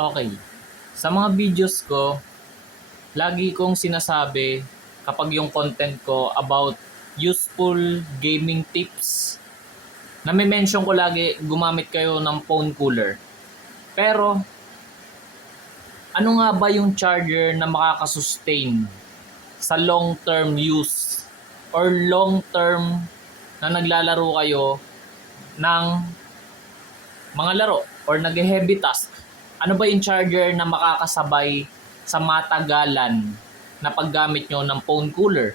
Okay. Sa mga videos ko, lagi kong sinasabi kapag yung content ko about useful gaming tips, nami-mention ko lagi gumamit kayo ng phone cooler. Pero, ano nga ba yung charger na makakasustain sa long-term use or long-term na naglalaro kayo ng mga laro or nag-heavy task? Ano ba yung charger na makakasabay sa matagalan na paggamit nyo ng phone cooler?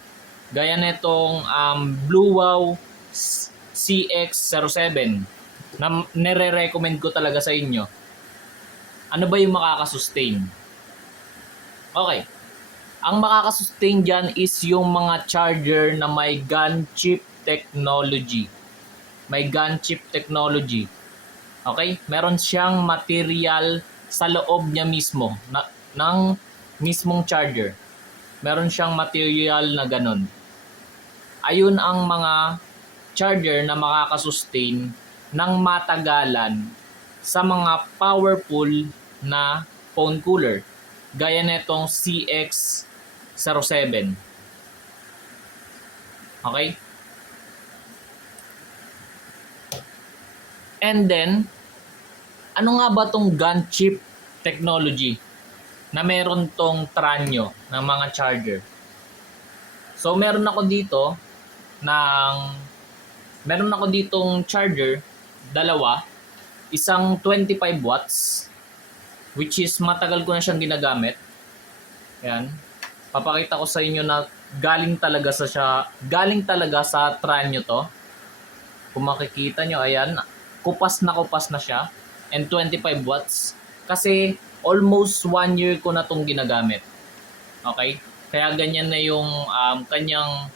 Gaya nitong Blue Wow CX07 na nire-recommend ko talaga sa inyo. Ano ba yung makakasustain? Okay. Ang makakasustain dyan is yung mga charger na may gun chip technology. May gun chip technology. Okay? Meron siyang material sa loob niya mismo ng mismong charger. Meron siyang material na ganun. Ayun ang mga charger na makakasustain ng matagalan sa mga powerful na phone cooler gaya nitong CX07. Okay? And then, ano nga ba tong gun chip technology na meron tong tranyo ng mga charger? So, meron ako ditong charger, dalawa, isang 25 watts, which is matagal ko na siyang ginagamit. Yan. Papakita ko sa inyo na galing talaga sa tranyo to. Kung makikita nyo, ayan, kupas na siya. And 25 watts. Kasi almost 1 year ko na tong ginagamit. Okay? Kaya ganyan na yung kanyang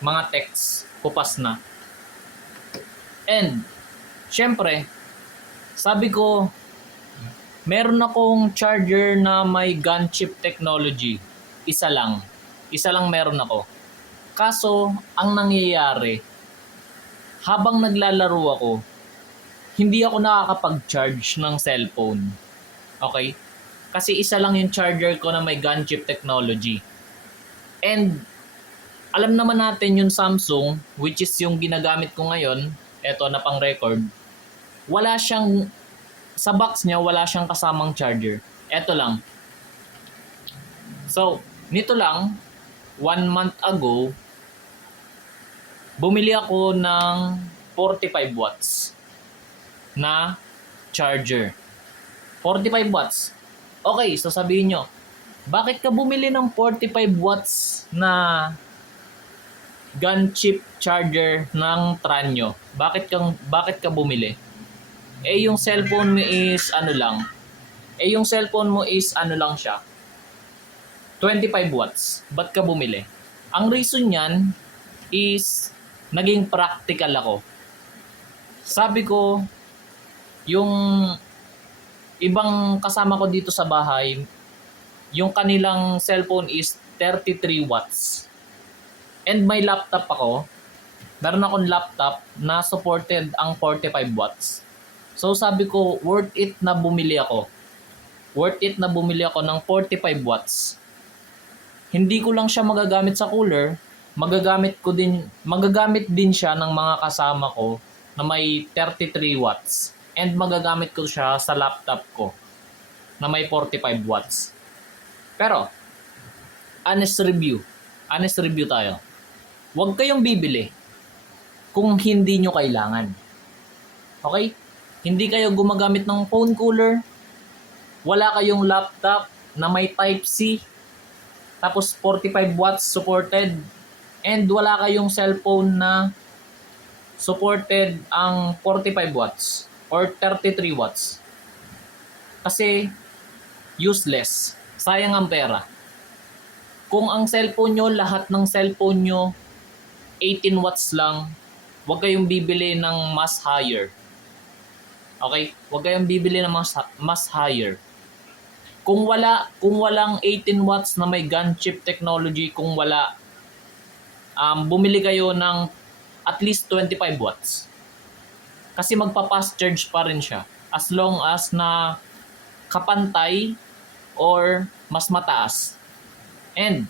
mga text, kupas na. And, syempre, sabi ko, meron akong charger na may gun chip technology. Isa lang meron ako. Kaso, ang nangyayari, habang naglalaro ako, hindi ako nakakapag-charge ng cellphone. Okay? Kasi isa lang yung charger ko na may gun chip technology. And, alam naman natin yung Samsung, which is yung ginagamit ko ngayon, eto na pang record, sa box niya, wala siyang kasamang charger. Eto lang. So, nito lang, 1 month ago, bumili ako ng 45 watts na charger. 45 watts. Okay, so sabihin nyo, bakit ka bumili ng 45 watts na gun chip charger ng Tranyo? Bakit ka bumili? Yung cellphone mo is ano lang siya. 25 watts. Ba't ka bumili? Ang reason niyan is naging practical ako. Sabi ko, yung ibang kasama ko dito sa bahay, yung kanilang cellphone is 33 watts. And may laptop ako. Meron akong laptop na supported ang 45 watts. So sabi ko, worth it na bumili ako ng 45 watts. Hindi ko lang siya magagamit sa cooler, magagamit din siya ng mga kasama ko na may 33 watts. And magagamit ko siya sa laptop ko na may 45 watts. Pero, honest review tayo. Huwag kayong bibili kung hindi nyo kailangan. Okay? Hindi kayo gumagamit ng phone cooler, wala kayong laptop na may Type-C, tapos 45 watts supported, and wala kayong cellphone na supported ang 45 watts or 33 watts. Kasi useless. Sayang ang pera. Kung ang cellphone nyo, lahat ng cellphone nyo 18 watts lang, huwag kayong bibili ng mas higher. Okay? Huwag kayong bibili ng mas higher. Kung walang 18 watts na may gun chip technology, bumili kayo ng at least 25 watts. Kasi magpa-fast charge pa rin siya as long as na kapantay or mas mataas. And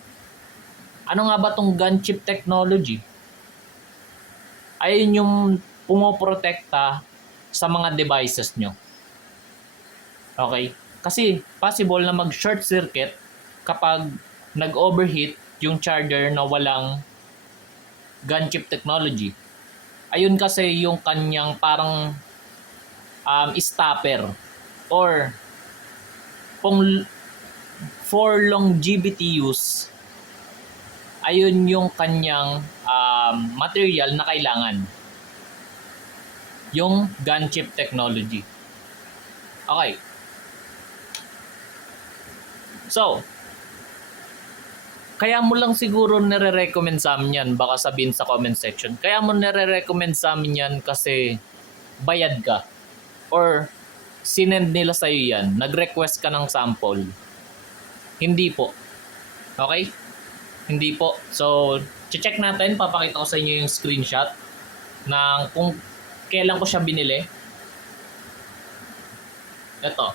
ano nga ba tong gun chip technology? Ayun yung pumoprotekta sa mga devices nyo. Okay? Kasi possible na mag-short circuit kapag nag-overheat yung charger na walang gun chip technology. Ayun kasi yung kanyang parang stopper or for longevity use, ayun yung kanyang material na kailangan, yung gun chip technology. Okay. So, kaya mo lang siguro nire-recommend sa amin yan, baka sabihin sa comment section. Kaya mo nire-recommend sa amin yan kasi bayad ka. Or sinend nila sa'yo yan, nag-request ka ng sample. Hindi po. Okay? Hindi po. So, check natin, papakita ko sa inyo yung screenshot ng kung kailan ko siya binili. Ito.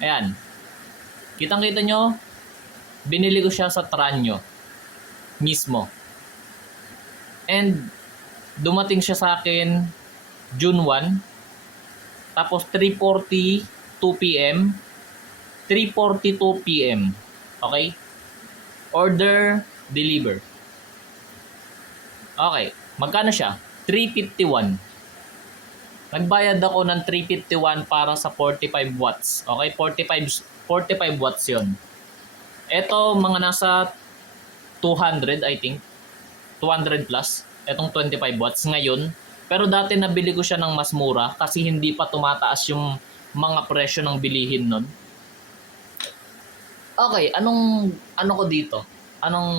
Ayan. Kitang-kita nyo, binili ko siya sa Tranyo mismo. And dumating siya sa akin June 1. Tapos 3:42 PM. 3:42 PM. Okay? Order, deliver. Okay. Magkano siya? 351. Nagbayad ako ng 351 para sa 45 watts. Okay? 45 watts yun. Ito, mga nasa 200, I think. 200 plus. Itong 25 watts ngayon. Pero dati nabili ko siya ng mas mura kasi hindi pa tumataas yung mga presyo ng bilihin nun. Okay, ano ko dito? Anong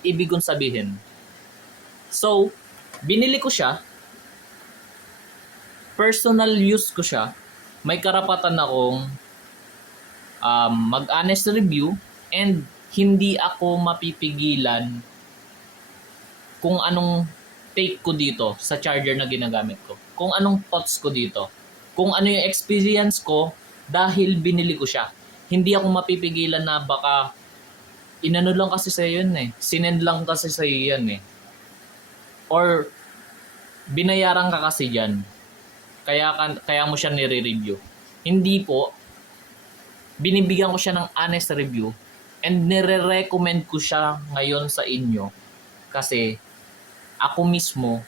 ibig kong sabihin? So, binili ko siya. Personal use ko siya. May karapatan akong mag-honest review and hindi ako mapipigilan kung anong take ko dito sa charger na ginagamit ko. Kung anong thoughts ko dito. Kung ano yung experience ko dahil binili ko siya. Hindi ako mapipigilan na baka inano lang kasi sa yun eh. Sinend lang kasi sa yan eh. Or binayaran ka kasi dyan. Kaya mo siya nire-review. Hindi po. Binibigyan ko siya ng honest review and nire-recommend ko siya ngayon sa inyo kasi ako mismo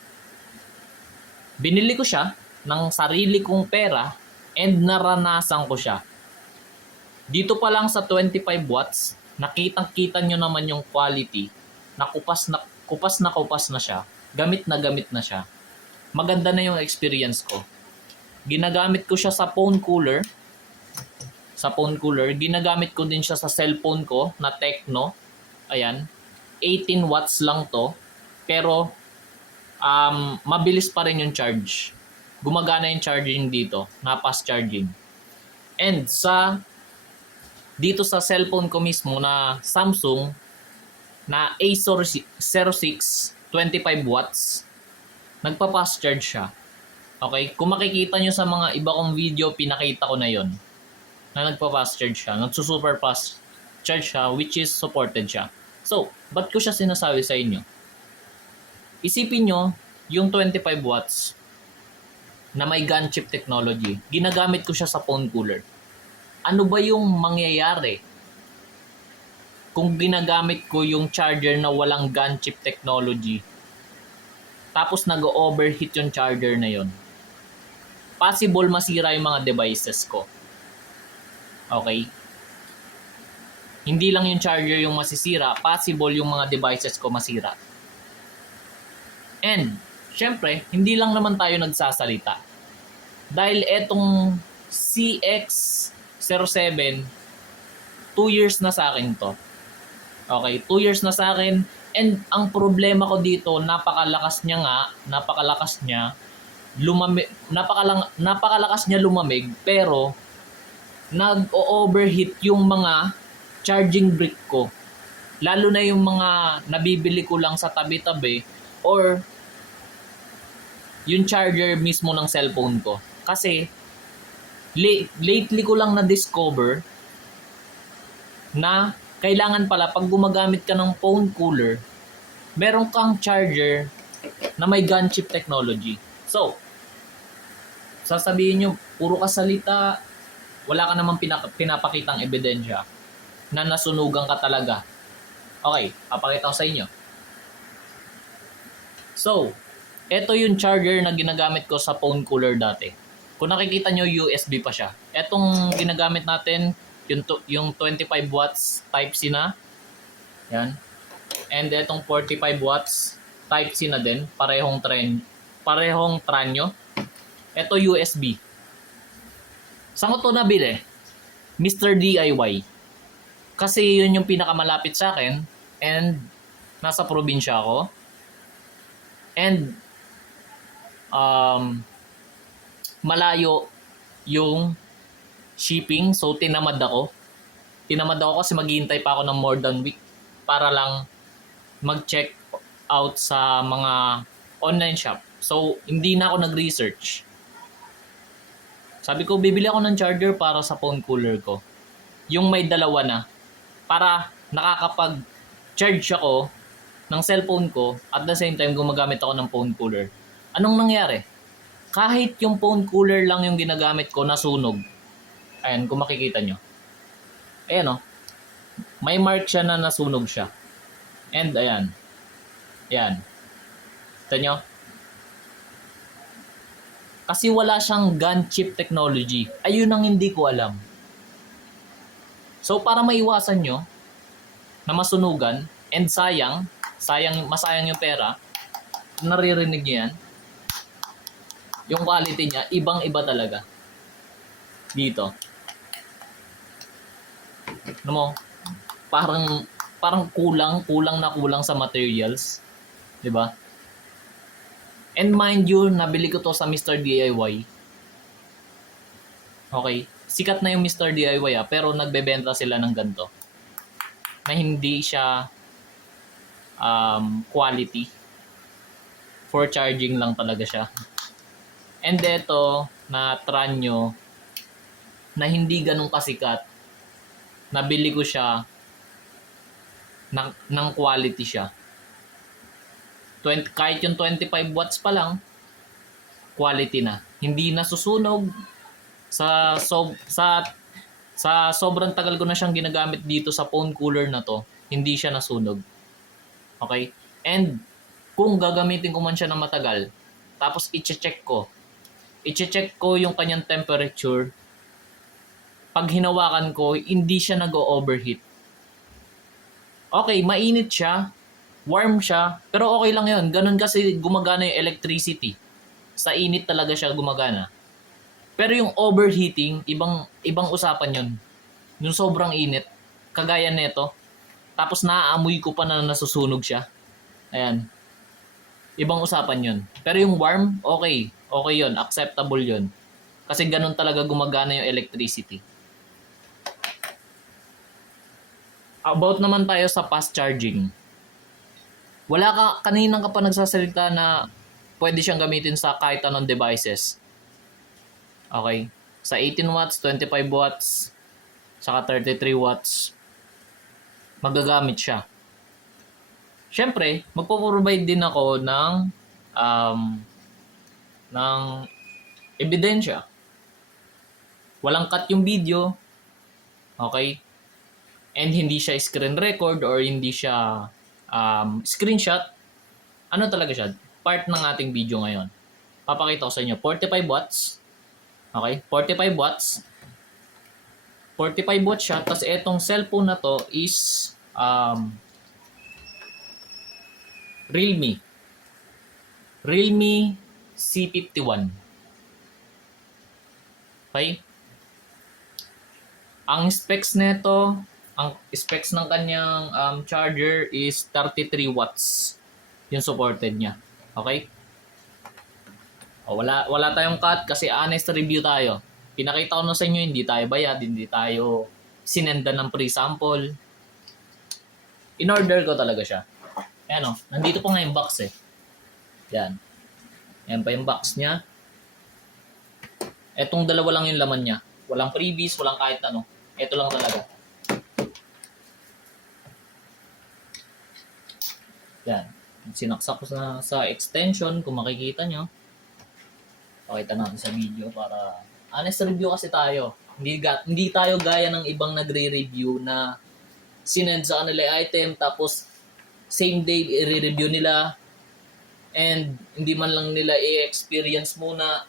binili ko siya ng sarili kong pera and naranasan ko siya. Dito pa lang sa 25 watts, nakitang-kita nyo naman yung quality na kupas na siya. Gamit na siya. Maganda na yung experience ko. Ginagamit ko siya sa phone cooler. Ginagamit ko din siya sa cellphone ko na Tecno. Ayan. 18 watts lang to. Pero mabilis pa rin yung charge. Gumagana yung charging dito. Na fast charging. And dito sa cellphone ko mismo na Samsung na A06 25 watts, nagpa-fast charge siya. Okay? Kung makikita nyo sa mga iba kong video, pinakita ko na yon na nagpa-fast charge siya. Nagsusuper fast charge siya, which is supported siya. So, ba't ko siya sinasabi sa inyo? Isipin nyo, yung 25 watts na may gun chip technology, ginagamit ko siya sa phone cooler. Ano ba yung mangyayari kung ginagamit ko yung charger na walang gun chip technology tapos nag-overheat yung charger na yon? Possible masira yung mga devices ko. Okay? Hindi lang yung charger yung masisira, possible yung mga devices ko masira. And, syempre, hindi lang naman tayo nagsasalita. Dahil etong CX-07, 2 years na sa akin to. Okay, 2 years na sa akin. And ang problema ko dito, napakalakas niya napakalakas niya lumamig, pero nag-overheat yung mga charging brick ko. Lalo na yung mga nabibili ko lang sa tabi-tabi or yung charger mismo ng cellphone ko. Kasi lately ko lang na-discover na kailangan pala pag gumagamit ka ng phone cooler, meron kang charger na may gun chip technology. So, sasabihin nyo, puro ka salita, wala ka namang pinapakitang ebidensya na nasunugan ka talaga. Okay, papakita ko sa inyo. So, ito yung charger na ginagamit ko sa phone cooler dati. Kung nakikita nyo, USB pa siya. Etong ginagamit natin, yung 25 watts Type-C na. Yan. And etong 45 watts Type-C na din. Parehong tranyo. Ito USB. Saan ko to nabili? Mr. DIY. Kasi yun yung pinakamalapit sa akin. And nasa probinsya ako. And malayo yung shipping. So tinamad ako. Kasi maghihintay pa ako ng more than week para lang mag-check out sa mga online shop. So hindi na ako nag-research. Sabi ko, bibili ako ng charger para sa phone cooler ko. Yung may dalawa na. Para nakakapag-charge ako ng cellphone ko at the same time gumagamit ako ng phone cooler. Anong nangyari? Kahit yung phone cooler lang yung ginagamit ko, nasunog. Ayan, kung makikita nyo. Ayan o. May mark siya na nasunog siya. And ayan. Ayan. Kita nyo? Kasi wala siyang gun chip technology. Ayun ang hindi ko alam. So para maiwasan nyo na masunugan and masayang yung pera, naririnig nyo yan, yung quality niya, ibang-iba talaga. Dito. Ano mo? Parang kulang sa materials. 'Di ba? And mind you, nabili ko to sa Mr. DIY. Okay. Sikat na yung Mr. DIY pero nagbebenta sila ng ganito. Na hindi siya quality. For charging lang talaga siya. And ito, na Tranyo, na hindi ganun kasikat, nabili ko siya ng quality siya. Kahit yung 25 watts pa lang, quality na. Hindi nasusunog. Sa sobrang tagal ko na siyang ginagamit dito sa phone cooler na to, hindi siya nasunog. Okay? And kung gagamitin ko man siya ng matagal, tapos i-check ko yung kanyang temperature, pag hinawakan ko, hindi siya nag-overheat. Okay, mainit siya, warm siya, pero okay lang yun. Ganun kasi gumagana yung electricity. Sa init talaga siya gumagana. Pero yung overheating, ibang usapan yun. Yung sobrang init, kagaya nito, tapos naaamoy ko pa na nasusunog siya. Ayan. Ibang usapan yun. Pero yung warm, okay. Okay yun, acceptable yun. Kasi ganun talaga gumagana yung electricity. About naman tayo sa fast charging. Kaninang ka pa nagsasalita na pwede siyang gamitin sa kahit anong devices. Okay? Sa 18 watts, 25 watts, saka 33 watts, magagamit siya. Siyempre, magpo-provide din ako ng ebidensya. Walang cut yung video. Okay? And hindi siya screen record or hindi siya screenshot. Ano talaga siya? Part ng ating video ngayon. Papakita ko sa inyo. 45 watts. Okay? 45 watts. 45 watts siya. Tapos etong cellphone na to is Realme C51. Okay? Ang specs ng kanyang charger is 33 watts. Yung supported niya. Okay? Wala tayong cut kasi honest review tayo. Pinakita ko na sa inyo, hindi tayo bayad, hindi tayo sinenda ng pre-sample. In-order ko talaga siya. Ayan o, nandito pa nga yung box eh. Yan. Ayan pa yung box niya. Etong dalawa lang yung laman niya. Walang freebies, walang kahit ano. Ito lang talaga. Yan. Sinaksak ko sa extension, kung makikita nyo. Pakita natin sa video para honest review kasi tayo. Hindi tayo gaya ng ibang nagre-review na sinend sa kanila yung item tapos same day i-review nila and hindi man lang nila i-experience muna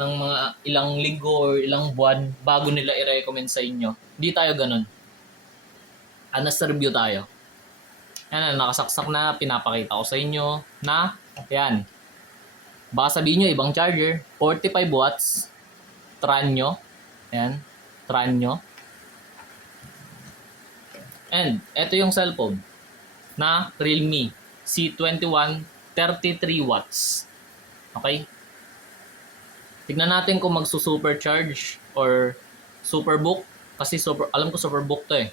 ng mga ilang linggo or ilang buwan bago nila i-recommend sa inyo. Hindi tayo ganun. Honest review tayo. Yan, nakasaksak na, pinapakita ko sa inyo na, yan. Baka sabihin nyo, ibang charger, 45 watts, Tranyo. Yan, Tranyo. And, ito yung cellphone na Realme C21 33 watts. Okay? Tignan natin kung magsu-supercharge or superbook. Kasi alam ko superbook to eh.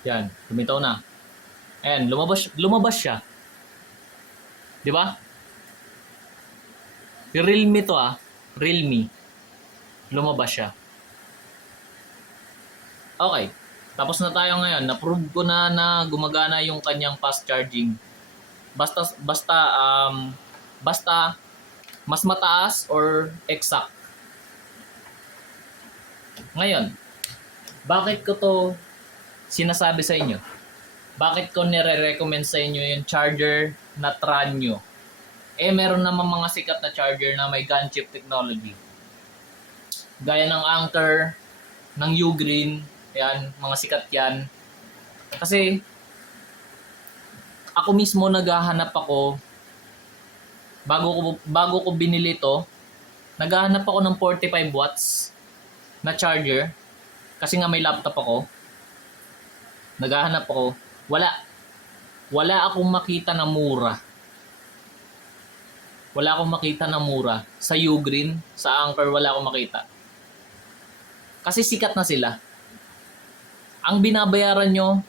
Yan, lumitaw na. Ayan, lumabas siya. 'Di ba? Realme to Realme. Lumabas siya. Okay. Tapos na tayo ngayon. Na-prove ko na gumagana yung kanyang fast charging. Basta mas mataas or exact. Ngayon, bakit ko to sinasabi sa inyo? Bakit ko nire-recommend sa inyo yung charger na Tranyo? Meron naman mga sikat na charger na may gun chip technology. Gaya ng Anker, ng Ugreen, yan, mga sikat yan. Kasi, ako mismo naghahanap ako, bago ko binili to, naghahanap ako ng 45 watts na charger. Kasi nga may laptop ako. Naghahanap ako. Wala akong makita na mura. Wala akong makita na mura. Sa Ugreen, sa Anker, wala akong makita. Kasi sikat na sila. Ang binabayaran nyo,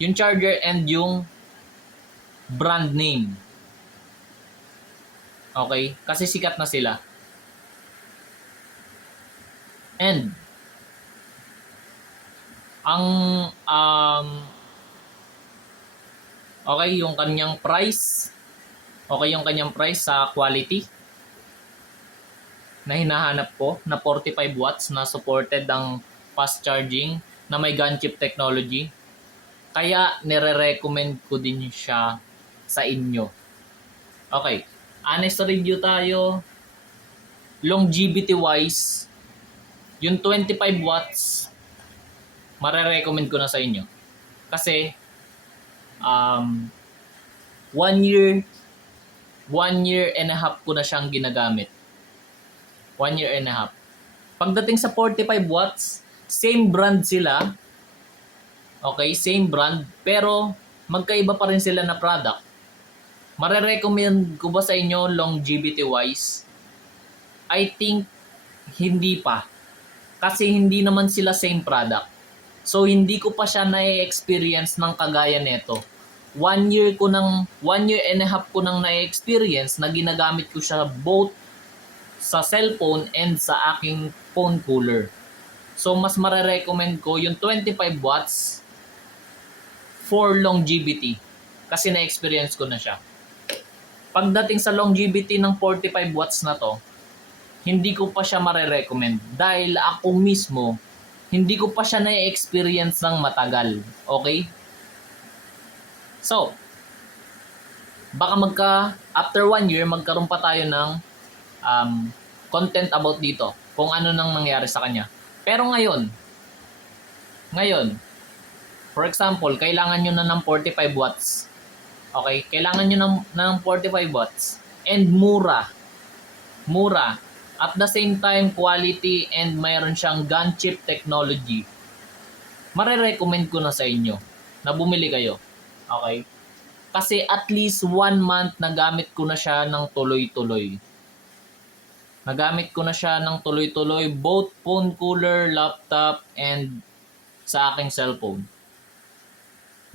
yung charger and yung brand name. Okay? Kasi sikat na sila. And, okay yung kanyang price. Okay yung kanyang price sa quality na hinahanap ko na 45 watts na supported ang fast charging na may gun chip technology. Kaya nire-recommend ko din siya sa inyo. Okay, honest review tayo. Longevity wise, yung 25 watts mare-recommend ko na sa inyo. Kasi 1 year and a half ko na siyang ginagamit. 1 year and a half. Pagdating sa 45 watts, same brand sila. Okay, same brand. Pero magkaiba pa rin sila na product. Mare-recommend ko ba sa inyo longevity wise? I think hindi pa. Kasi hindi naman sila same product. So hindi ko pa siya na-experience ng kagaya nito. 1 year and a half ko nang na-experience na ginagamit ko siya both sa cellphone and sa aking phone cooler. So mas mare-recommend ko yung 25 watts for longevity kasi na-experience ko na siya. Pagdating sa longevity ng 45 watts na to, hindi ko pa siya mare-recommend dahil ako mismo hindi ko pa siya na-experience ng matagal. Okay? So, baka after 1 year, magkaroon pa tayo ng content about dito. Kung ano nang nangyari sa kanya. Pero ngayon, for example, kailangan nyo na ng 45 watts. Okay? Kailangan nyo ng 45 watts. And mura. At the same time, quality and mayroon siyang gun chip technology. Mare-recommend ko na sa inyo na bumili kayo. Okay? Kasi at least 1 month nagamit ko na siya ng tuloy-tuloy. Both phone cooler, laptop, and sa aking cellphone.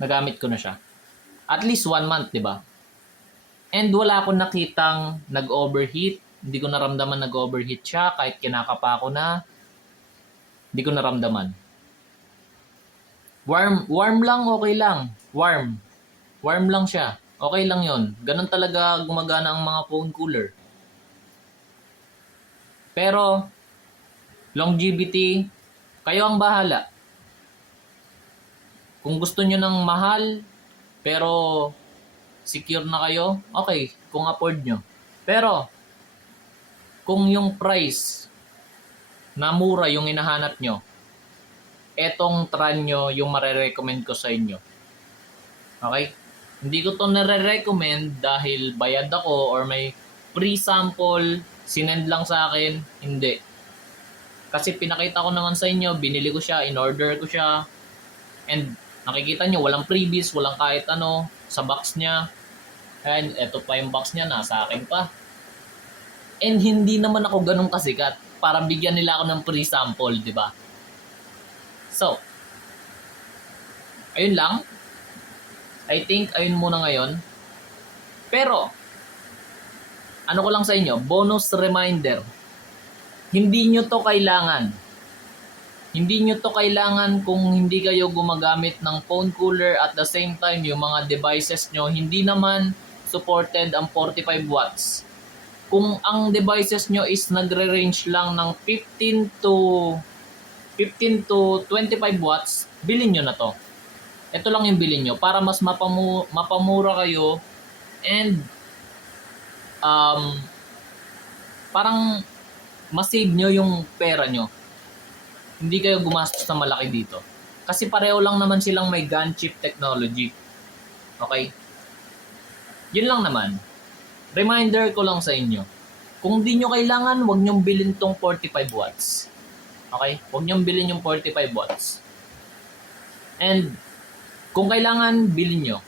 Nagamit ko na siya. At least 1 month, di ba? And wala akong nakitang nag-overheat. Hindi ko naramdaman nag-overheat siya kahit kinakapa ko na. Hindi ko naramdaman. Warm lang, okay lang. Warm lang siya. Okay lang yon. Ganun talaga gumagana ang mga phone cooler. Pero, longevity, kayo ang bahala. Kung gusto nyo ng mahal, pero secure na kayo, okay, kung afford nyo. Pero, kung yung price na mura yung hinahanap nyo, etong tran nyo yung marerecommend ko sa inyo. Okay? Hindi ko to nare-recommend dahil bayad ako or may free sample, sinend lang sa akin. Hindi. Kasi pinakita ko naman sa inyo, binili ko siya, in-order ko siya, and nakikita nyo, walang freebies, walang kahit ano sa box niya. And eto pa yung box niya, nasa akin pa. And hindi naman ako ganun kasikat para bigyan nila ako ng free sample, di ba? So, ayun lang. I think ayun muna ngayon. Pero, ano ko lang sa inyo, bonus reminder. Hindi nyo to kailangan. Hindi nyo to kailangan kung hindi kayo gumagamit ng phone cooler at the same time yung mga devices nyo hindi naman supported ang 45 watts. Kung ang devices nyo is nagre-range lang ng 15 to 25 watts, bilhin nyo na to. Ito lang yung bilhin nyo para mas mapamura kayo and parang masave nyo yung pera nyo. Hindi kayo gumastos na malaki dito. Kasi pareho lang naman silang may gun chip technology. Okay? Yun lang naman. Reminder ko lang sa inyo. Kung di nyo kailangan, huwag nyong bilhin tong 45 watts. Okay? Huwag nyong bilhin yung 45 watts. And kung kailangan, bilhin nyo.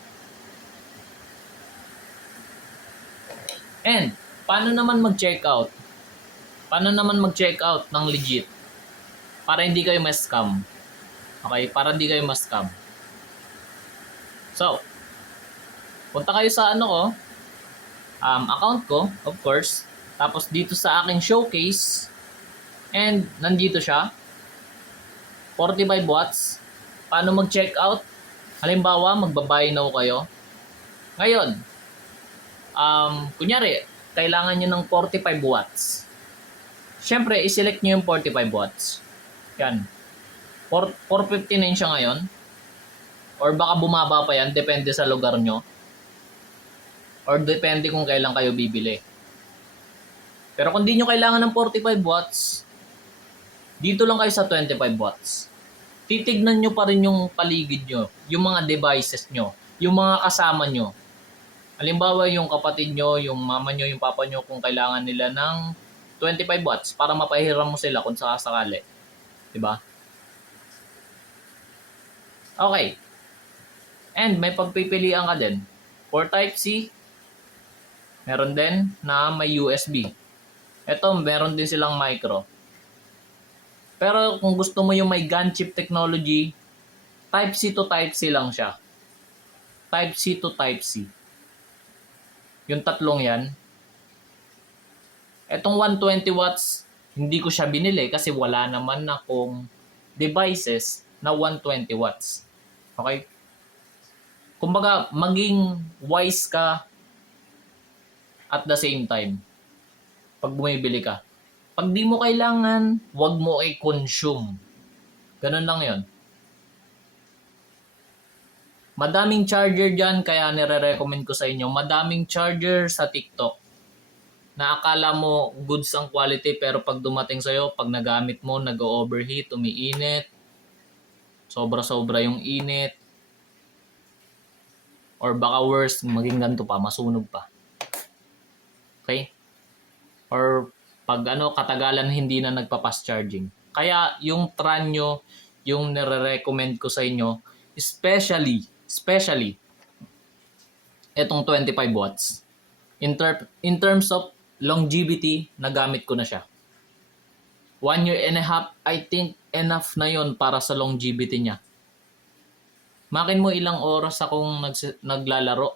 And paano naman mag-check out? Paano naman mag-check out ng legit? Para hindi kayo ma-scam. Okay? Para hindi kayo ma-scam. So, punta kayo sa ano ko, account ko, of course. Tapos dito sa aking showcase. And nandito siya. 45 watts. Paano mag-check out? Halimbawa, magbabuy now kayo. Ngayon, kunyari, kailangan nyo ng 45 watts. Siyempre, iselect nyo yung 45 watts. Yan. 450 na yun siya ngayon. Or baka bumaba pa yan, depende sa lugar nyo. Or depende kung kailan kayo bibili. Pero kung di nyo kailangan ng 45 watts, dito lang kayo sa 25 watts. Titignan nyo pa rin yung paligid nyo, yung mga devices nyo, yung mga kasama nyo. Halimbawa, yung kapatid nyo, yung mama nyo, yung papa nyo, kung kailangan nila ng 25 watts para mapahiram mo sila kung sakasakali. Diba? Okay. And may pagpipilian ka din. For Type-C, meron din na may USB. Ito, meron din silang micro. Pero kung gusto mo yung may gun chip technology, Type-C to Type-C lang siya. Type-C to Type-C. Yung tatlong yan. Etong 120 watts, hindi ko siya binili kasi wala naman akong devices na 120 watts. Okay? Kumbaga, maging wise ka at the same time pag bumibili ka. Pag di mo kailangan, wag mo i-consume. Ganun lang yon. Madaming charger dyan, kaya nire-recommend ko sa inyo. Madaming charger sa TikTok na akala mo goods ang quality, pero pag dumating sa'yo, pag nagamit mo, nag-overheat, umiinit, sobra-sobra yung init, or baka worse, maging ganito pa, masunog pa. Okay? Or pag katagalan hindi na nagpa-fast charging. Kaya yung tran nyo, yung nire-recommend ko sa inyo, especially etong 25 watts. In terms of longevity, nagamit ko na siya. 1 year and a half, I think enough na yon para sa longevity niya. Makin mo ilang oras akong naglalaro.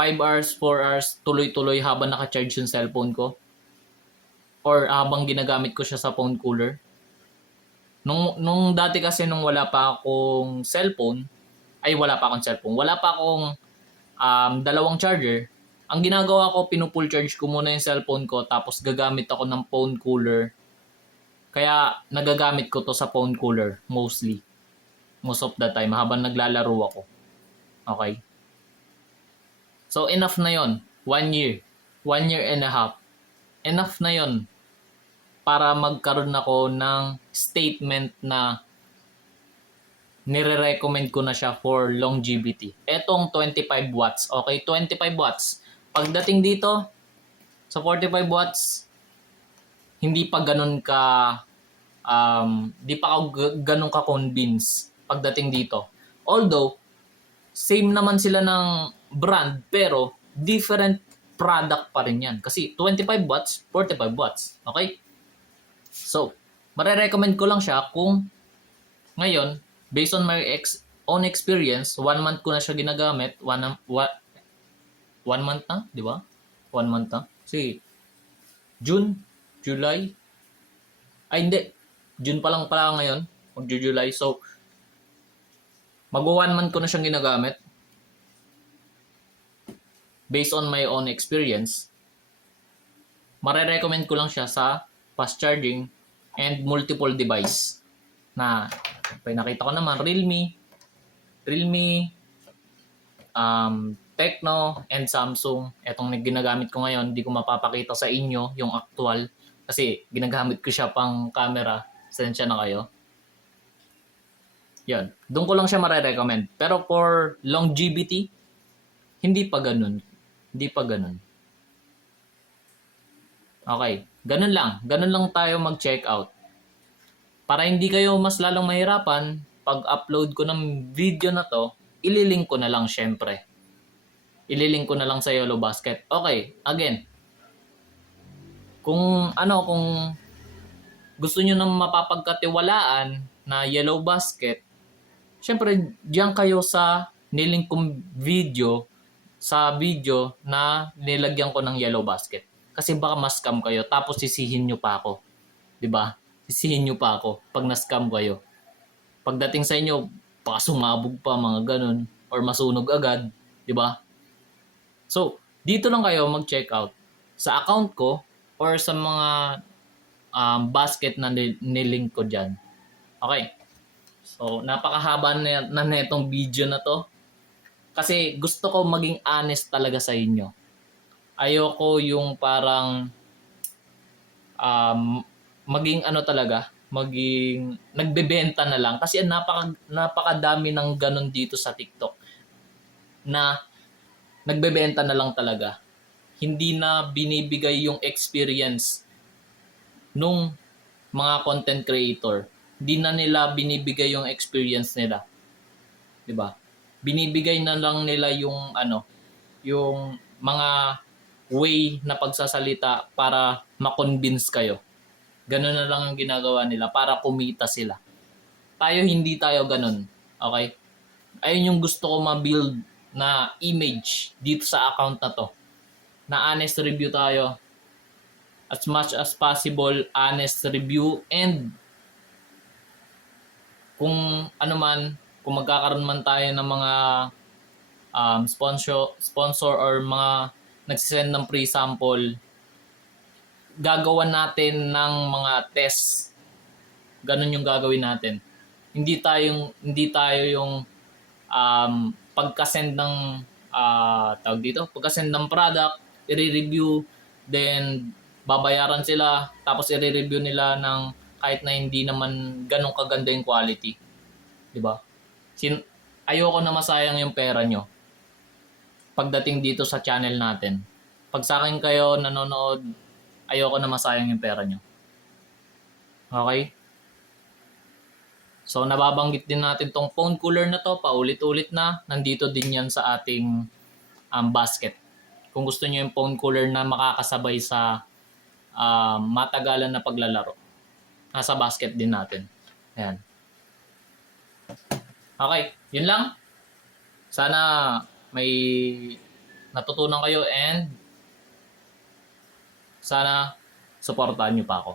5 hours, 4 hours, tuloy-tuloy habang naka-charge yung cellphone ko. Or habang ginagamit ko siya sa phone cooler. Nung dati kasi nung wala pa akong cellphone, wala pa akong dalawang charger, ang ginagawa ko, pinupull charge ko muna yung cellphone ko tapos gagamit ako ng phone cooler. Kaya nagagamit ko to sa phone cooler mostly. Most of the time habang naglalaro ako. Okay? So enough na yon. 1 year. 1 year and a half. Enough na yon para magkaroon ako ng statement na nire-recommend ko na siya for longevity. Etong 25 watts. Okay, 25 watts. Pagdating dito sa 45 watts, hindi pa ganun ka di pa ako ganun ka convince pagdating dito. Although same naman sila ng brand pero different product pa rin yan. Kasi 25 watts, 45 watts. Okay? So, mare-recommend ko lang siya kung ngayon, based on my own experience, 1 month ko na siya ginagamit. 1 month na, di ba? 1 month na. Kasi, June, July, hindi. June pa lang pala ngayon, mag-July. So, mag-1 month ko na siyang ginagamit. Based on my own experience, mare-recommend ko lang siya sa fast charging and multiple device. Na, pinakita ko naman, Realme, Tecno, and Samsung. Etong ginagamit ko ngayon, di ko mapapakita sa inyo yung actual kasi ginagamit ko siya pang camera. Sensya na kayo. Yan. Doon ko lang siya mare-recommend. Pero for longevity, hindi pa ganun. Hindi pa ganun. Okay. Ganun lang. Ganun lang tayo mag-check out. Para hindi kayo mas lalong mahirapan, pag-upload ko ng video na to, ililink ko na lang syempre. Ililink ko na lang sa Yellow Basket. Okay, again. Kung gusto nyo nang mapapagkatiwalaan na Yellow Basket, syempre diyan kayo sa nilink kong video sa video na nilagyan ko ng Yellow Basket. Kasi baka ma-scam kayo tapos sisihin nyo pa ako. 'Di ba? Sisihin nyo pa ako pag na-scam kayo. Pagdating sa inyo, baka sumabog pa mga ganun or masunog agad, 'di ba? So, dito lang kayo mag-check out sa account ko or sa mga basket na nilink ko dyan. Okay. So, napakahaba na netong video na to. Kasi gusto ko maging honest talaga sa inyo. Ayoko yung parang maging maging nagbebenta na lang. Kasi napakadami ng ganun dito sa TikTok na nagbebenta na lang talaga. Hindi na binibigay yung experience nung mga content creator. Hindi na nila binibigay yung experience nila. 'Di ba? Binibigay na lang nila yung yung mga way na pagsasalita para ma-convince kayo. Ganun na lang ang ginagawa nila para kumita sila. Hindi tayo ganun. Okay? Ayun yung gusto ko ma-build na image dito sa account na to. Na honest review tayo. As much as possible, honest review, and kung kung magkakaroon man tayo ng mga sponsor or mga nagsisend ng free sample, gagawan natin ng mga test. Ganun yung gagawin natin. Hindi tayo yung pagka-send ng pagka-send ng product, i-review, then babayaran sila, tapos i-review nila ng kahit na hindi naman ganun kaganda yung quality. 'Di ba? Ayoko na masayang yung pera nyo pagdating dito sa channel natin. Pag sa akin kayo nanonood, ayoko na masayang yung pera nyo. Okay? So, nababanggit din natin tong phone cooler na to, paulit-ulit na. Nandito din yan sa ating basket. Kung gusto nyo yung phone cooler na makakasabay sa matagalan na paglalaro, nasa basket din natin. Ayan. Okay, yun lang. Sana may natutunan kayo and sana supportahan nyo pa ako.